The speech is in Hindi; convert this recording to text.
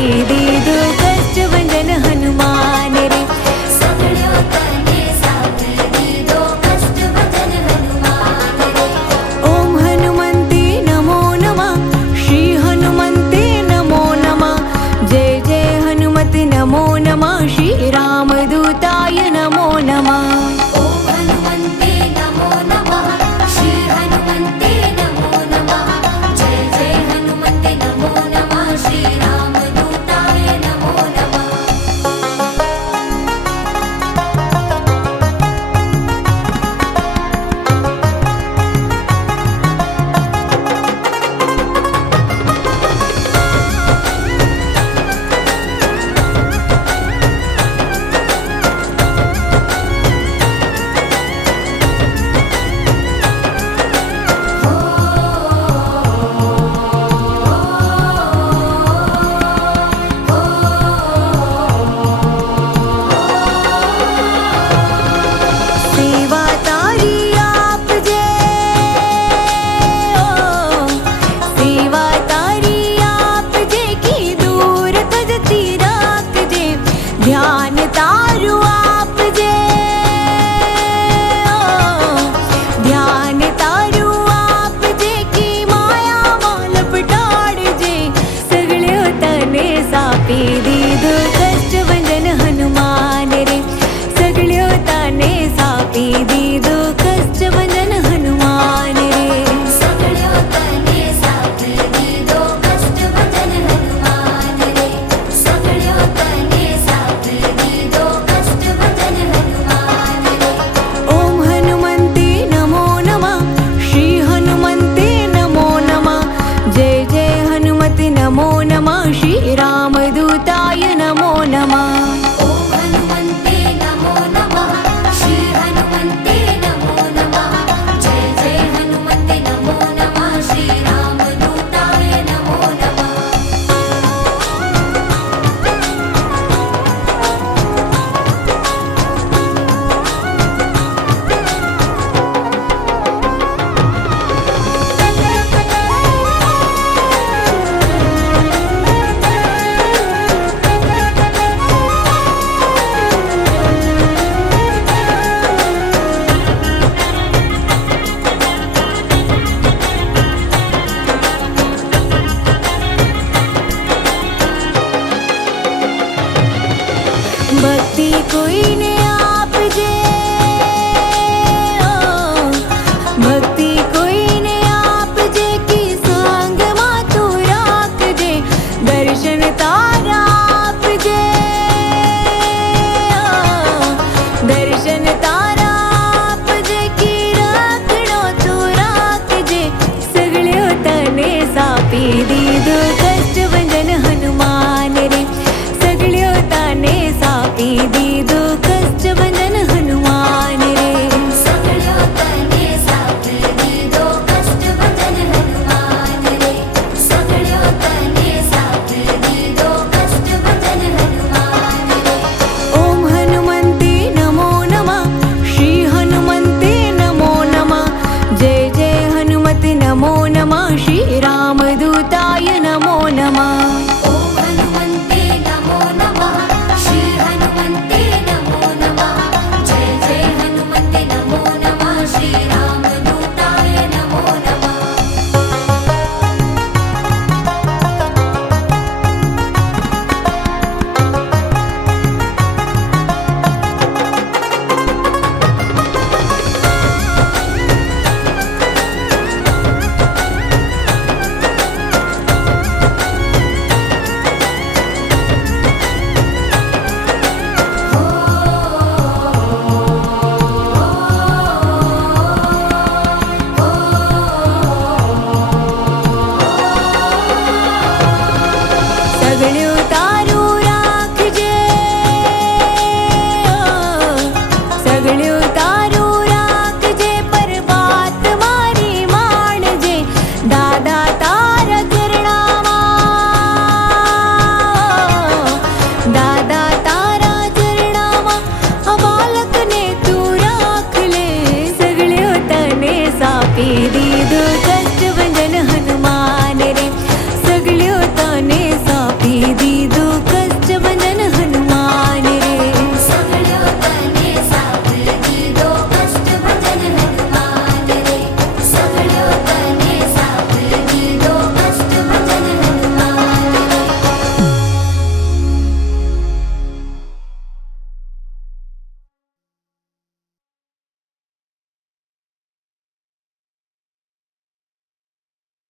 सापी दीदो कष्ट भंजन हनुमान रे। सगळ्यो तने सापी दीदो कष्ट भंजन हनुमान रे। ओम हनुमंते नमो नमः, श्री हनुमंते नमो नमः, जय जय हनुमत नमो नमः, श्री रामदूताय नमो नमः। ओम हनुमंते नमो नमः, श्री हनुमंते नमो नमः, जय जय हनुमते नमो नमः, श्री रामदूताय नमो नमः। सेवा तारी आप जे, सेवा तारी आप जे की दूर तजती राख जे, ध्यान तारु आप जे, ध्यान तारु आप जे की माया माल पटाड़ जे, सगळ्यो तने सापी दीदो कष्ट भंजन हनुमान रे। सगळ्यो तने सापी दीदो कष्ट भंजन हनुमान रे। सगळ्यो तने सापी दीदो कष्ट भंजन हनुमान रे। सगळ्यो तने सापी दीदो कष्ट भंजन हनुमान रे। ओम हनुमंते नमो नमः, श्री हनुमंते नमो नमः, जय जय हनुमत नमो नमः, श्री रामदूताय नमो नमः। ओम हनुमंते नमो नमः, श्री हनुमंते नमो नमः, जय जय हनुमते नमो नमः, श्री रामदूताय नमो नमः। भक्ति कोई ने